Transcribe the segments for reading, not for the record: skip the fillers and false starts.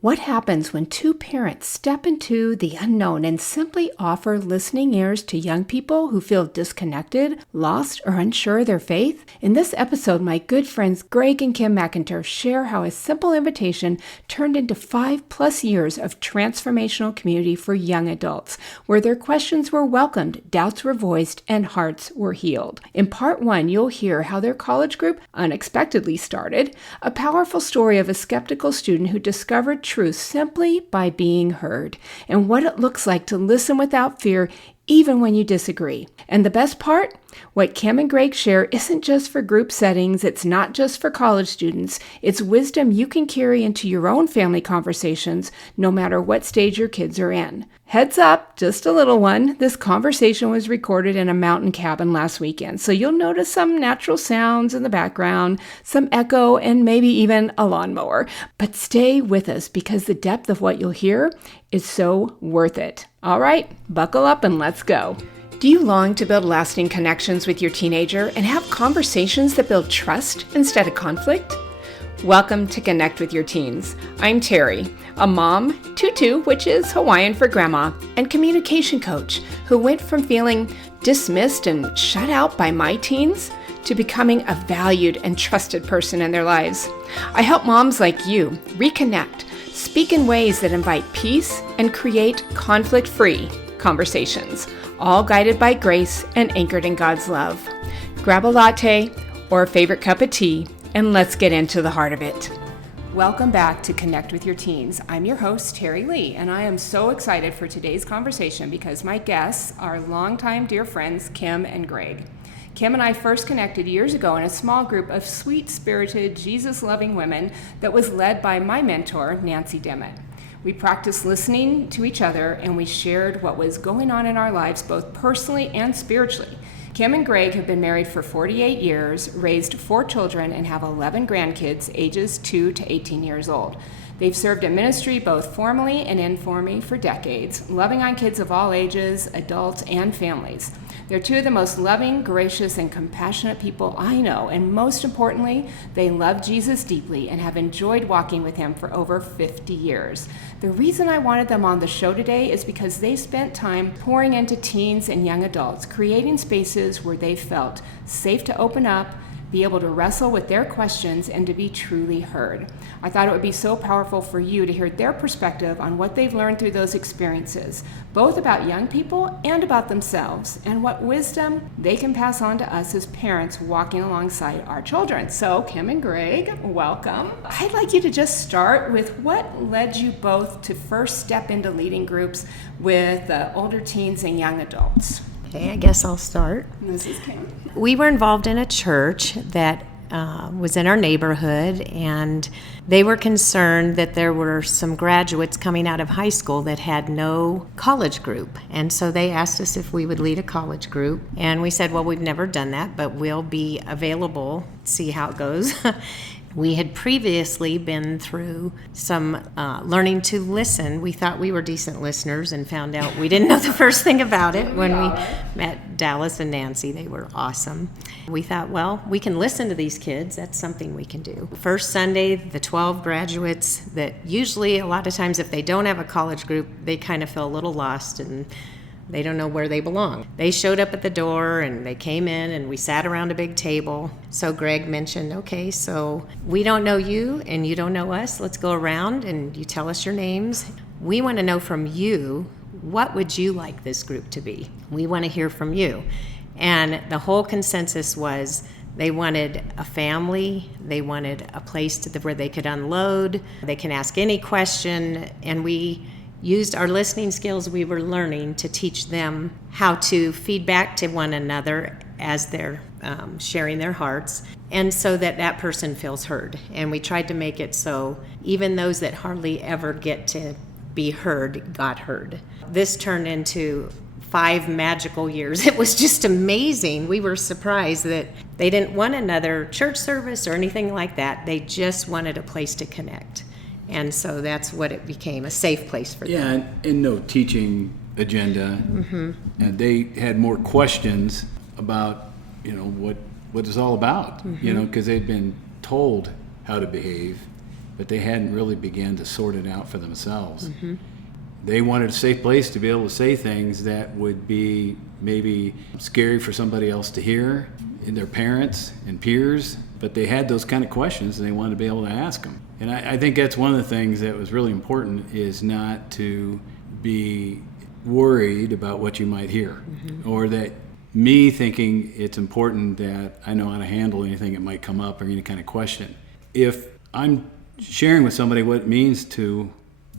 What happens when two parents step into the unknown and simply offer listening ears to young people who feel disconnected, lost, or unsure of their faith? In this episode, my good friends Greg and Kim McInturff share how a simple invitation turned into 5+ years of transformational community for young adults, where their questions were welcomed, doubts were voiced, and hearts were healed. In part 1, you'll hear how their college group unexpectedly started, a powerful story of a skeptical student who discovered truth simply by being heard, and what it looks like to listen without fear even when you disagree. And the best part? What Kim and Greg share isn't just for group settings, it's not just for college students, it's wisdom you can carry into your own family conversations, no matter what stage your kids are in. Heads up, just a little one, this conversation was recorded in a mountain cabin last weekend, so you'll notice some natural sounds in the background, some echo, and maybe even a lawnmower. But stay with us because the depth of what you'll hear is so worth it. All right, buckle up and let's go. Do you long to build lasting connections with your teenager and have conversations that build trust instead of conflict? Welcome to Connect with Your Teens. I'm Terry, a mom, tutu, which is Hawaiian for grandma, and communication coach who went from feeling dismissed and shut out by my teens to becoming a valued and trusted person in their lives. I help moms like you reconnect, speak in ways that invite peace, and create conflict-free conversations, all guided by grace and anchored in God's love. Grab a latte or a favorite cup of tea, and let's get into the heart of it. Welcome back to Connect with Your Teens. I'm your host, Terry Lee, and I am so excited for today's conversation because my guests are longtime dear friends, Kim and Greg. Kim and I first connected years ago in a small group of sweet-spirited, Jesus-loving women that was led by my mentor, Nancy Dimmitt. We practiced listening to each other, and we shared what was going on in our lives, both personally and spiritually. Kim and Greg have been married for 48 years, raised 4 children, and have 11 grandkids, ages 2 to 18 years old. They've served in ministry both formally and informally for decades, loving on kids of all ages, adults, and families. They're 2 of the most loving, gracious, and compassionate people I know, and most importantly, they love Jesus deeply and have enjoyed walking with him for over 50 years. The reason I wanted them on the show today is because they spent time pouring into teens and young adults, creating spaces where they felt safe to open up, be able to wrestle with their questions, and to be truly heard. I thought it would be so powerful for you to hear their perspective on what they've learned through those experiences, both about young people and about themselves, and what wisdom they can pass on to us as parents walking alongside our children. So, Kim and Greg, welcome. I'd like you to just start with what led you both to first step into leading groups with older teens and young adults. Okay, I guess I'll start. This is Kim. We were involved in a church that was in our neighborhood, and they were concerned that there were some graduates coming out of high school that had no college group. And so they asked us if we would lead a college group. And we said, well, we've never done that, but we'll be available, see how it goes. We had previously been through some learning to listen. We thought we were decent listeners and found out we didn't know the first thing about it when we met Dallas and Nancy. They were awesome. We thought, well, we can listen to these kids. That's something we can do. First Sunday, the 12 graduates that usually a lot of times if they don't have a college group, they kind of feel a little lost and they don't know where they belong. They showed up at the door and they came in and we sat around a big table. So Greg mentioned, okay, so we don't know you and you don't know us. Let's go around and you tell us your names. We want to know from you, what would you like this group to be? We want to hear from you. And the whole consensus was they wanted a family, they wanted a place where they could unload, they can ask any question, and we used our listening skills we were learning to teach them how to feed back to one another as they're sharing their hearts, and so that person feels heard. And we tried to make it so even those that hardly ever get to be heard got heard. This turned into 5 magical years. It was just amazing. We were surprised that they didn't want another church service or anything like that. They just wanted a place to connect. And so that's what it became, a safe place for them. Yeah, and no teaching agenda. Mm-hmm. And they had more questions about, what it's all about, because they'd been told how to behave but they hadn't really began to sort it out for themselves. They wanted a safe place to be able to say things that would be maybe scary for somebody else to hear, and their parents and peers, but they had those kind of questions and they wanted to be able to ask them. And I think that's one of the things that was really important, is not to be worried about what you might hear, or that me thinking it's important that I know how to handle anything that might come up or any kind of question. If I'm sharing with somebody what it means to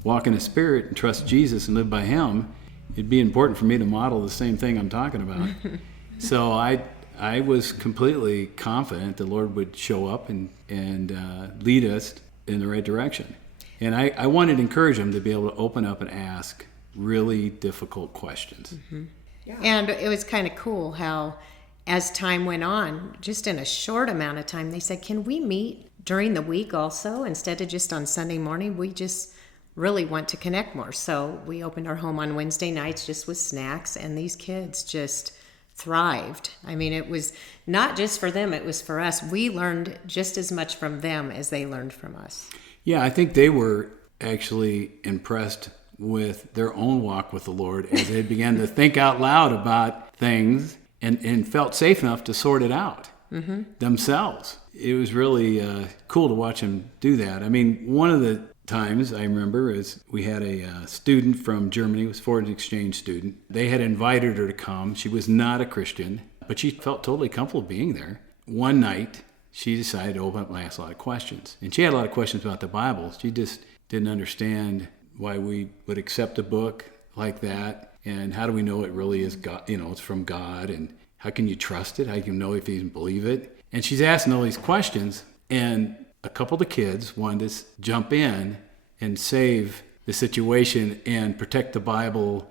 walk in the Spirit and trust Jesus and live by Him, it'd be important for me to model the same thing I'm talking about. So I was completely confident the Lord would show up and lead us in the right direction. And I wanted to encourage them to be able to open up and ask really difficult questions. Yeah. And it was kind of cool how, as time went on, just in a short amount of time, they said, can we meet during the week also instead of just on Sunday morning? We just really want to connect more. So we opened our home on Wednesday nights just with snacks, and these kids just thrived. I mean, it was not just for them, it was for us. We learned just as much from them as they learned from us. Yeah, I think they were actually impressed with their own walk with the Lord as they began to think out loud about things and felt safe enough to sort it out themselves. It was really cool to watch them do that. I mean, one of the times I remember is we had a student from Germany, was a foreign exchange student. They had invited her to come. She was not a Christian, but she felt totally comfortable being there. One night, she decided to open up and ask a lot of questions. And she had a lot of questions about the Bible. She just didn't understand why we would accept a book like that, and how do we know it really is God, it's from God, and how can you trust it? How can you know if you even believe it? And she's asking all these questions, and a couple of the kids wanted to jump in and save the situation and protect the Bible,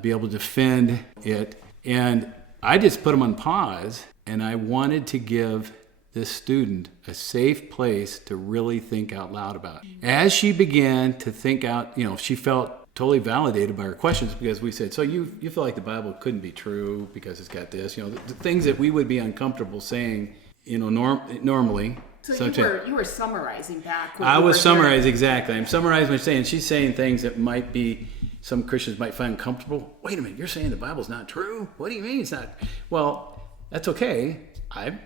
be able to defend it. And I just put them on pause, and I wanted to give this student a safe place to really think out loud about it. As she began to think out, she felt totally validated by her questions, because we said, so you feel like the Bible couldn't be true because it's got this, the things that we would be uncomfortable saying, normally. So you were summarizing back. I was summarizing, exactly. I'm summarizing what she's saying things that might be, some Christians might find uncomfortable. Wait a minute, you're saying the Bible's not true? What do you mean it's not? Well, that's okay. I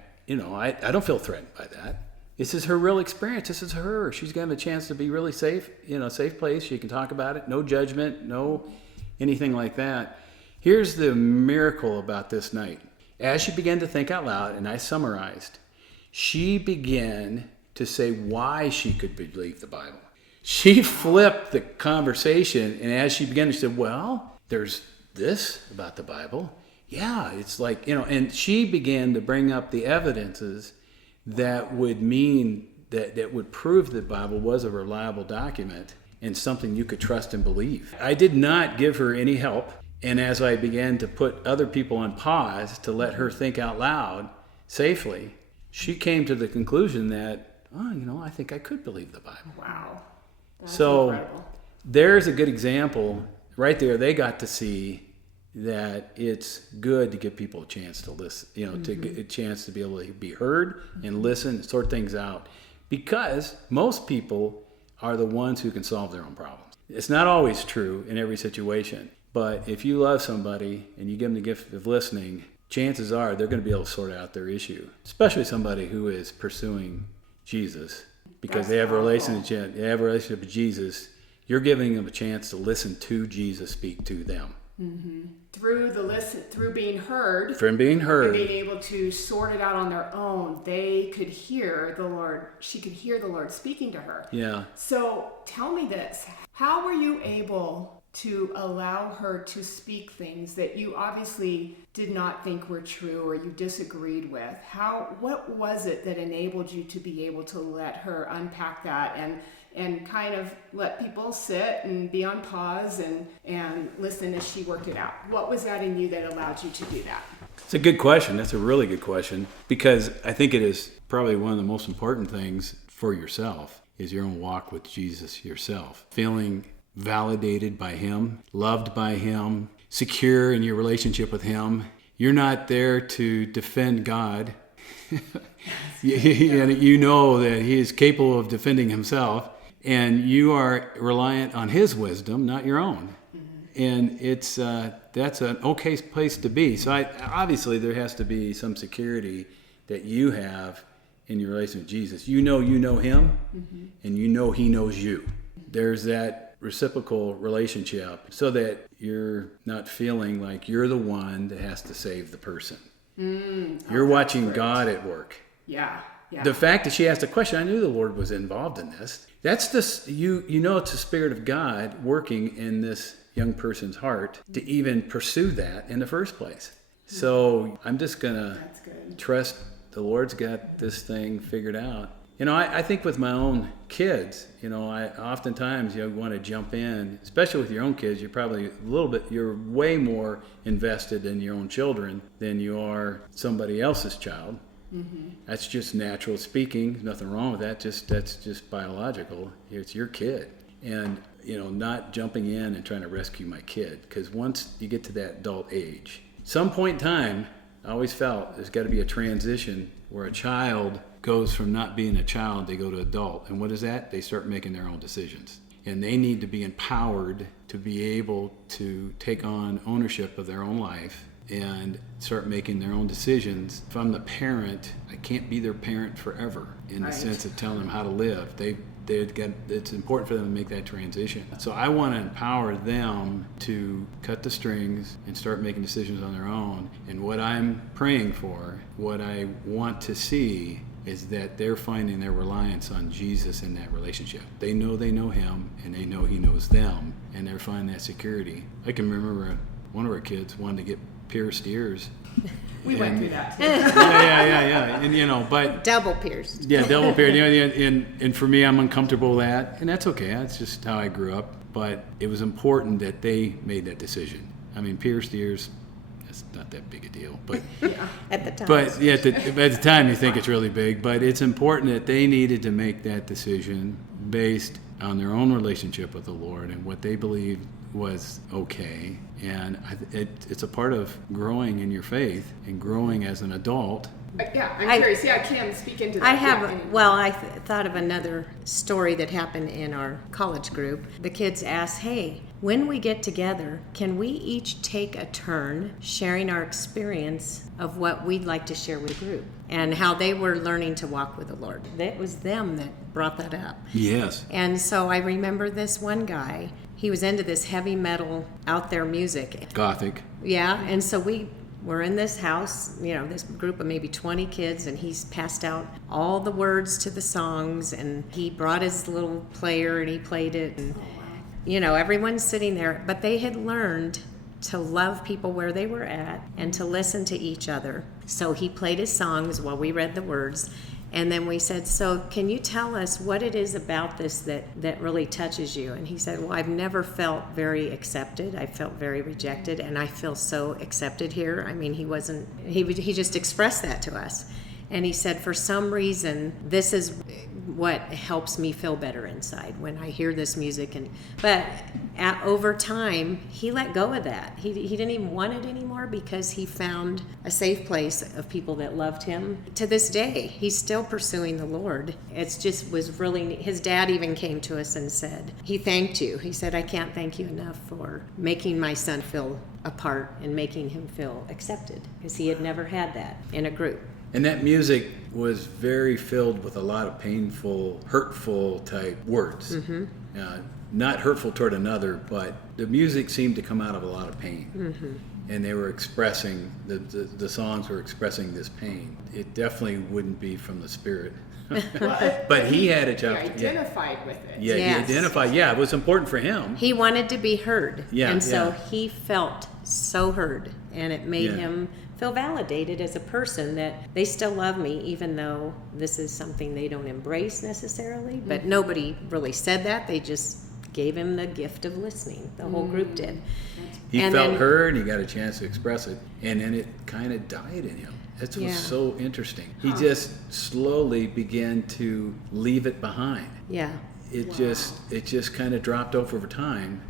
don't feel threatened by that. This is her real experience. This is her. She's gotten a chance to be really safe, safe place. She can talk about it. No judgment, no anything like that. Here's the miracle about this night. As she began to think out loud, and I summarized, she began to say why she could believe the Bible. She flipped the conversation, and as she began, she said, well, there's this about the Bible. Yeah, it's like, and she began to bring up the evidences that would mean that would prove the Bible was a reliable document and something you could trust and believe. I did not give her any help, and as I began to put other people on pause to let her think out loud safely, she came to the conclusion that, I think I could believe the Bible. Wow. That's so incredible. There's a good example right there. They got to see that it's good to give people a chance to listen, to get a chance to be able to be heard and listen and sort things out, because most people are the ones who can solve their own problems. It's not always true in every situation, but if you love somebody and you give them the gift of listening, chances are they're going to be able to sort out their issue, especially somebody who is pursuing Jesus, because they have a relationship with Jesus. You're giving them a chance to listen to Jesus speak to them. Mm-hmm. Through being heard, and being able to sort it out on their own, they could hear the Lord. She could hear the Lord speaking to her. Yeah. So tell me this: how were you able to allow her to speak things that you obviously did not think were true or you disagreed with? What was it that enabled you to be able to let her unpack that and kind of let people sit and be on pause and listen as she worked it out? What was that in you that allowed you to do that? It's a good question. That's a really good question, because I think it is probably one of the most important things for yourself is your own walk with Jesus yourself. Feeling validated by Him, loved by Him, secure in your relationship with Him. You're not there to defend God. You know that He is capable of defending Himself. And you are reliant on his wisdom, not your own. And it's that's an okay place to be. So obviously there has to be some security that you have in your relation with Jesus. You know him, and you know he knows you. There's that reciprocal relationship so that you're not feeling like you're the one that has to save the person. You're watching God at work. Yeah. The fact that she asked a question, I knew the Lord was involved in this. That's this, you know it's the Spirit of God working in this young person's heart to even pursue that in the first place. So I'm just going to trust the Lord's got this thing figured out. You know, I think with my own kids, you know, I oftentimes want to jump in, especially with your own kids. You're way more invested in your own children than you are somebody else's child. That's just natural speaking. There's nothing wrong with that. That's just biological. It's your kid. And, you know, not jumping in and trying to rescue my kid. Because once you get to that adult age, some point in time, I always felt there's got to be a transition where a child goes from not being a child, they go to adult. And what is that? They start making their own decisions. And they need to be empowered to be able to take on ownership of their own life and start making their own decisions. If I'm the parent, I can't be their parent forever in the sense of telling them how to live. It's important for them to make that transition. So I want to empower them to cut the strings and start making decisions on their own. And what I'm praying for, what I want to see, is that they're finding their reliance on Jesus in that relationship. They know him, and they know he knows them, and they're finding that security. I can remember one of our kids wanted to get pierced ears. We went through that too. Yeah. And, you know, but... Double pierced. Yeah, double pierced. You know, and for me, I'm uncomfortable with that. And that's okay. That's just how I grew up. But it was important that they made that decision. I mean, pierced ears, that's not that big a deal. But At the time. But yeah, at the time, you think it's really big. But it's important that they needed to make that decision based on their own relationship with the Lord and what they believed was okay. And it's a part of growing in your faith and growing as an adult. I'm curious. Yeah, Kim, speak into that. I thought of another story that happened in our college group. The kids asked, hey, when we get together, can we each take a turn sharing our experience of what we'd like to share with the group and how they were learning to walk with the Lord? That was them that brought that up. Yes. And so I remember this one guy, he was into this heavy metal out there music. Gothic. Yeah, and so we're in this house, you know, this group of maybe 20 kids, and he's passed out all the words to the songs, and he brought his little player and he played it, and you know, everyone's sitting there, but they had learned to love people where they were at and to listen to each other. So he played his songs while we read the words. And then we said, so can you tell us what it is about this that really touches you? And he said, well, I've never felt very accepted. I felt very rejected, and I feel so accepted here. I mean, he just expressed that to us. And he said, for some reason, this is what helps me feel better inside when I hear this music. But over time, he let go of that. He didn't even want it anymore because he found a safe place of people that loved him. To this day, he's still pursuing the Lord. It just was really, his dad even came to us and said, he thanked you. He said, I can't thank you enough for making my son feel a part and making him feel accepted, because he had never had that in a group. And that music was very filled with a lot of painful, hurtful type words. Mm-hmm. Not hurtful toward another, but the music seemed to come out of a lot of pain. Mm-hmm. And they were expressing, the songs were expressing this pain. It definitely wouldn't be from the Spirit. But he had a job. He identified with it. Yeah, yes. He identified. Yeah, it was important for him. He wanted to be heard. Yeah, and so he felt so heard. And it made him feel validated as a person that they still love me, even though this is something they don't embrace necessarily. But mm-hmm. Nobody really said that. They just gave him the gift of listening. The whole group did. He felt heard, and he got a chance to express it. And then it kind of died in him. That was so interesting. He just slowly began to leave it behind. Yeah. It just kind of dropped off over time.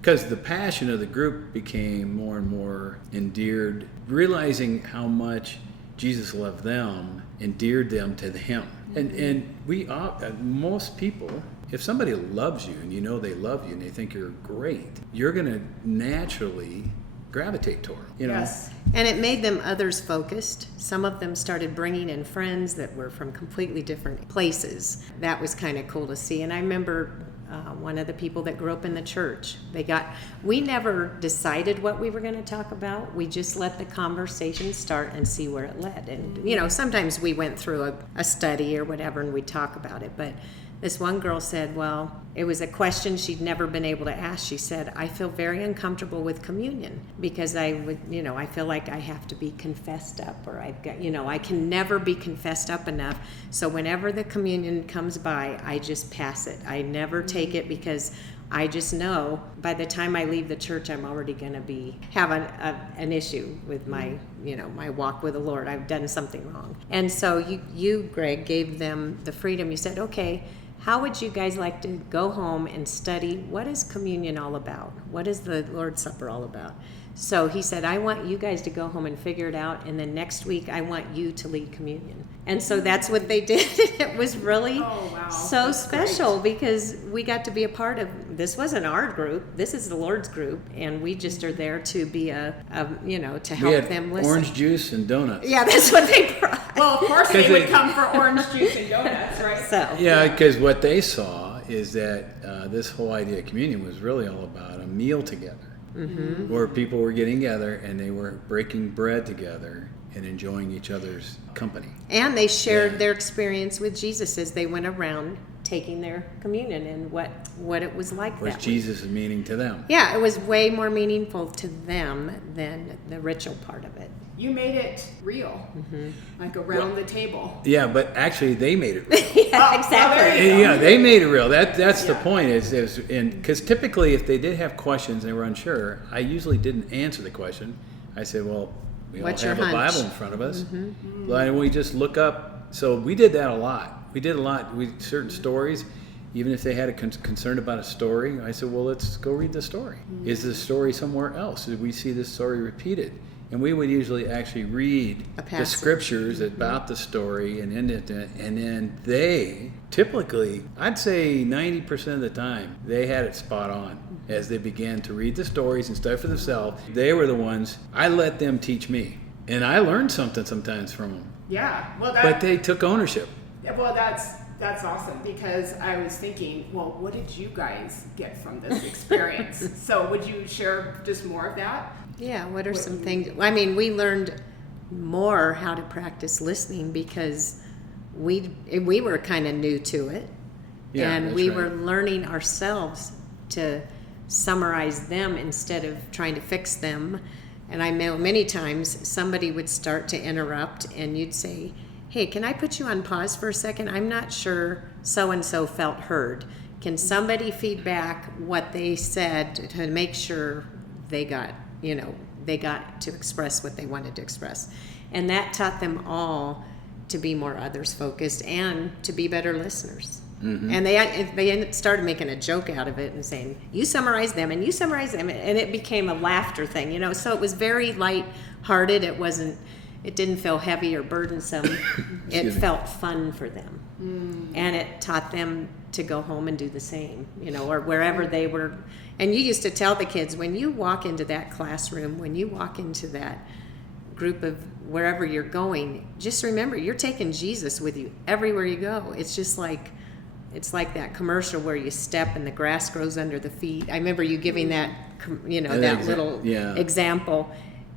Because the passion of the group became more and more endeared, realizing how much Jesus loved them, endeared them to him. And we most people, if somebody loves you and you know they love you and they think you're great, you're going to naturally gravitate toward them. Yes. And it made them others focused. Some of them started bringing in friends that were from completely different places. That was kind of cool to see. And I remember one of the people that grew up in the church, we never decided what we were going to talk about. We just let the conversation start and see where it led. And, sometimes we went through a study or whatever and we'd talk about it. But this one girl said, well, it was a question she'd never been able to ask. She said, I feel very uncomfortable with communion because I feel like I have to be confessed up, or I've got, I can never be confessed up enough. So whenever the communion comes by, I just pass it. I never take it because I just know by the time I leave the church, I'm already going to have an issue with my, my walk with the Lord. I've done something wrong. And so you, Greg, gave them the freedom. You said, okay, how would you guys like to go home and study what is communion all about? What is the Lord's Supper all about? So he said, I want you guys to go home and figure it out, and then next week I want you to lead communion. And so that's what they did. It was really so that's special because we got to be a part of, this wasn't our group, this is the Lord's group, and we just are there to be to help them listen. Orange juice and donuts. Yeah, that's what they brought. Well, of course they would come for orange juice and donuts, right? So yeah, because what they saw is that this whole idea of communion was really all about a meal together. Mm-hmm. Where people were getting together and they were breaking bread together and enjoying each other's company. And they shared their experience with Jesus as they went around taking their communion and what it was like. Was Jesus' meaning to them? Yeah, it was way more meaningful to them than the ritual part of it. You made it real, like around the table. Yeah, but actually they made it real. Yeah, exactly. Yeah, they made it real. That's the point. Because typically, if they did have questions and they were unsure, I usually didn't answer the question. I said, "Well, we all have a Bible in front of us. Why don't we just look up?" So we did that a lot. We did a lot. Certain stories, even if they had a concern about a story, I said, "Well, let's go read the story. Is the story somewhere else? Did we see this story repeated?" And we would usually actually read the scriptures about the story and then they typically, I'd say 90% of the time, they had it spot on. As they began to read the stories and study for themselves, they were the ones, I let them teach me. And I learned something sometimes from them. Yeah. Well, but they took ownership. Well, that's awesome, because I was thinking, well, what did you guys get from this experience? So would you share just more of that? Yeah, what are some things? I mean, we learned more how to practice listening because we were kind of new to it. Yeah, and we were learning ourselves to summarize them instead of trying to fix them. And I know many times somebody would start to interrupt and you'd say, hey, can I put you on pause for a second? I'm not sure so-and-so felt heard. Can somebody feedback what they said to make sure they got to express what they wanted to express? And that taught them all to be more others focused and to be better listeners. Mm-hmm. And they started making a joke out of it and saying, you summarize them and you summarize them. And it became a laughter thing, So it was very light-hearted. It didn't feel heavy or burdensome. It felt fun for them. And it taught them to go home and do the same, or wherever they were. And you used to tell the kids, when you walk into that classroom, when you walk into that group of wherever you're going, just remember, you're taking Jesus with you everywhere you go. It's just like that commercial where you step and the grass grows under the feet. I remember you giving that, little example.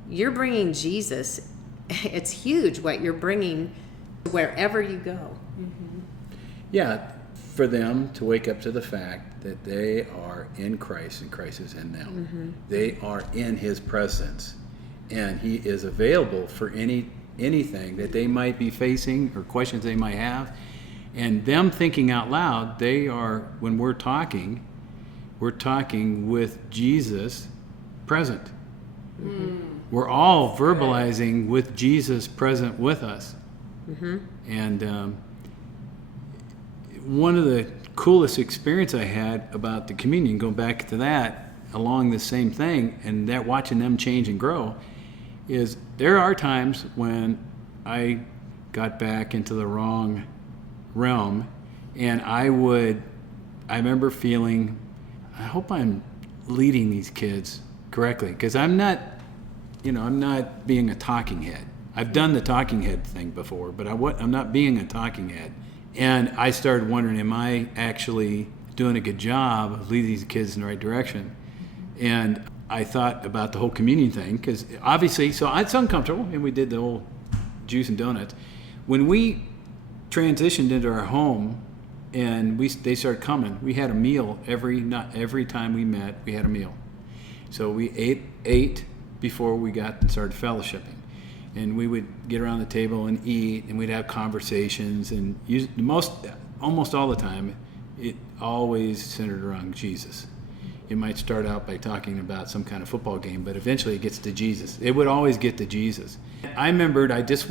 You're bringing Jesus. It's huge what you're bringing wherever you go. Mm-hmm. Yeah, for them to wake up to the fact that they are in Christ and Christ is in them. Mm-hmm. They are in His presence, and He is available for anything that they might be facing or questions they might have. And them thinking out loud, when we're talking with Jesus present. Mm-hmm. We're all verbalizing with Jesus present with us. Mm-hmm. And one of the coolest experience I had about the communion, going back to that, along the same thing, and that watching them change and grow, is there are times when I got back into the wrong realm. And I remember feeling, I hope I'm leading these kids correctly, because I'm not being a talking head. I've done the talking head thing before, but I'm not being a talking head. And I started wondering, am I actually doing a good job of leading these kids in the right direction? And I thought about the whole communion thing, because obviously, so it's uncomfortable, and we did the whole juice and donuts. When we transitioned into our home, and they started coming, we had a meal every time we met. We had a meal. So we ate before we got and started fellowshipping. And we would get around the table and eat, and we'd have conversations, and almost all the time, it always centered around Jesus. It might start out by talking about some kind of football game, but eventually it gets to Jesus. It would always get to Jesus. I remembered if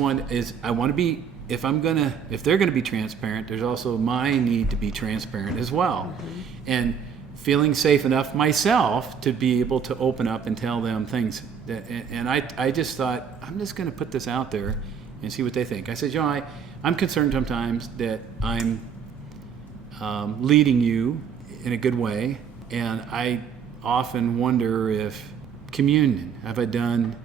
they're gonna be transparent, there's also my need to be transparent as well. Mm-hmm. And feeling safe enough myself to be able to open up and tell them things. And I just thought, I'm just going to put this out there and see what they think. I said, I'm concerned sometimes that I'm leading you in a good way, and I often wonder if communion, have I done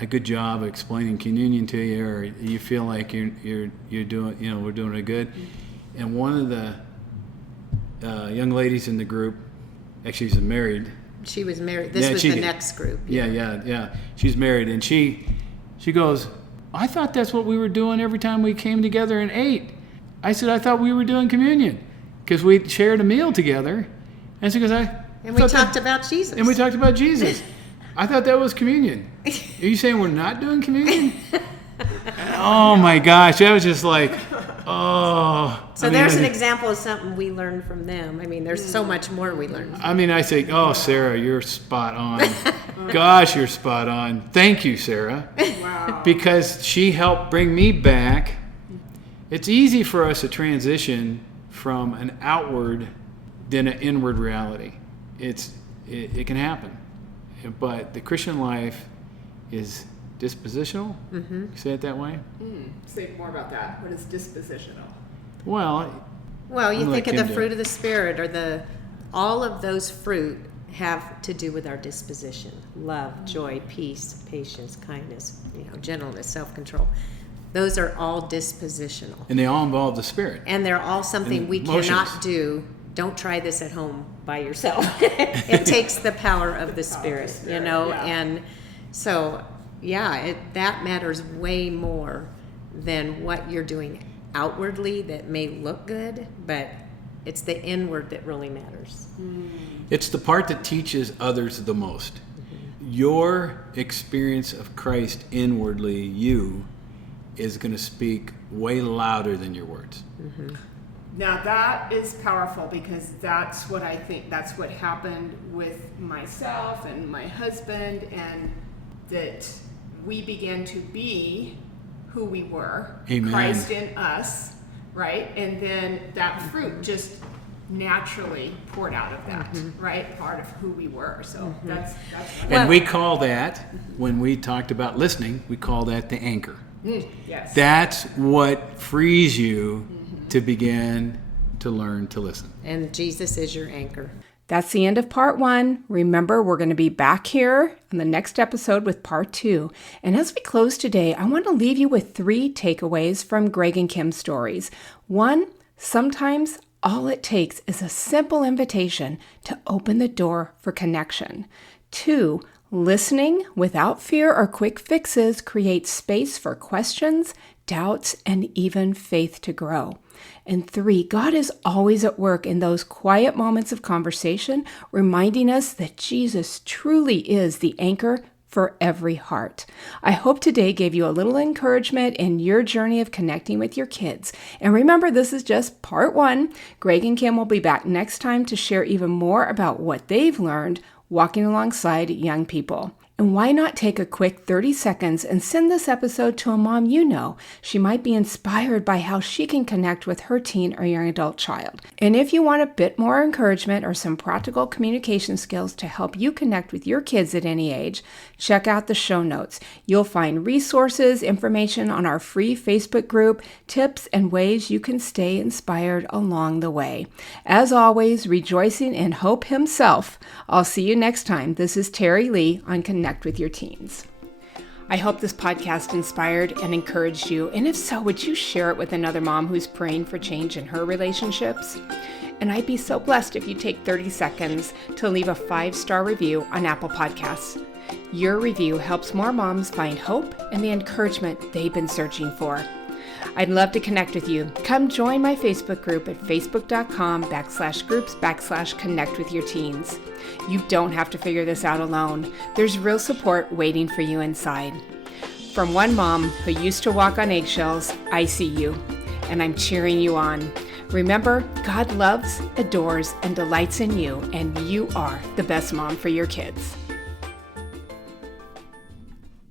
a good job of explaining communion to you, or you feel like you're doing, we're doing it good. And one of the young ladies in the group, actually she's married. She was married. This was the next group. Yeah. She's married, and she goes, I thought that's what we were doing every time we came together and ate. I said, I thought we were doing communion because we shared a meal together. And she goes, and we talked about Jesus. And we talked about Jesus. I thought that was communion. Are you saying we're not doing communion? Oh my gosh, that was just like, So there's an example of something we learned from them. I mean, there's so much more we learned. I say, Sarah, you're spot on. Gosh, you're spot on. Thank you, Sarah. Wow. Because she helped bring me back. It's easy for us to transition from an outward than an inward reality. It can happen. But the Christian life is dispositional. Mm-hmm. Say it that way. Say more about that. What is dispositional? Well, you think of the fruit of the Spirit, or all of those fruit have to do with our disposition: love, joy, peace, patience, kindness, gentleness, self-control. Those are all dispositional, and they all involve the Spirit. And they're all something we emotions. Cannot do. Don't try this at home by yourself. It takes the power of the Spirit, Yeah. And so. Yeah, that matters way more than what you're doing outwardly that may look good, but it's the inward that really matters. It's the part that teaches others the most. Mm-hmm. Your experience of Christ inwardly, is going to speak way louder than your words. Mm-hmm. Now that is powerful, because that's what I think, that's what happened with myself and my husband, and that we began to be who we were. Amen. Christ in us, right? And then that fruit just naturally poured out of that, right? Part of who we were. So that's and we call that, when we talked about listening, we call that the anchor. Yes. That's what frees you to begin to learn to listen. And Jesus is your anchor. That's the end of part 1. Remember, we're going to be back here on the next episode with part 2. And as we close today, I want to leave you with 3 takeaways from Greg and Kim's stories. 1, sometimes all it takes is a simple invitation to open the door for connection. 2, listening without fear or quick fixes creates space for questions, doubts, and even faith to grow. And 3, God is always at work in those quiet moments of conversation, reminding us that Jesus truly is the anchor for every heart. I hope today gave you a little encouragement in your journey of connecting with your kids. And remember, this is just part 1. Greg and Kim will be back next time to share even more about what they've learned walking alongside young people. And why not take a quick 30 seconds and send this episode to a mom you know? She might be inspired by how she can connect with her teen or young adult child. And if you want a bit more encouragement or some practical communication skills to help you connect with your kids at any age, check out the show notes. You'll find resources, information on our free Facebook group, tips, and ways you can stay inspired along the way. As always, rejoicing in hope himself. I'll see you next time. This is Terry Lee on Connect with Your Teens. I hope this podcast inspired and encouraged you, and if so, would you share it with another mom who's praying for change in her relationships? And I'd be so blessed if you take 30 seconds to leave a 5-star review on Apple Podcasts. Your review helps more moms find hope and the encouragement they've been searching for. I'd love to connect with you. Come join my Facebook group at facebook.com/groups/connectwithyourteens. You don't have to figure this out alone. There's real support waiting for you inside. From one mom who used to walk on eggshells, I see you, and I'm cheering you on. Remember, God loves, adores, and delights in you, and you are the best mom for your kids.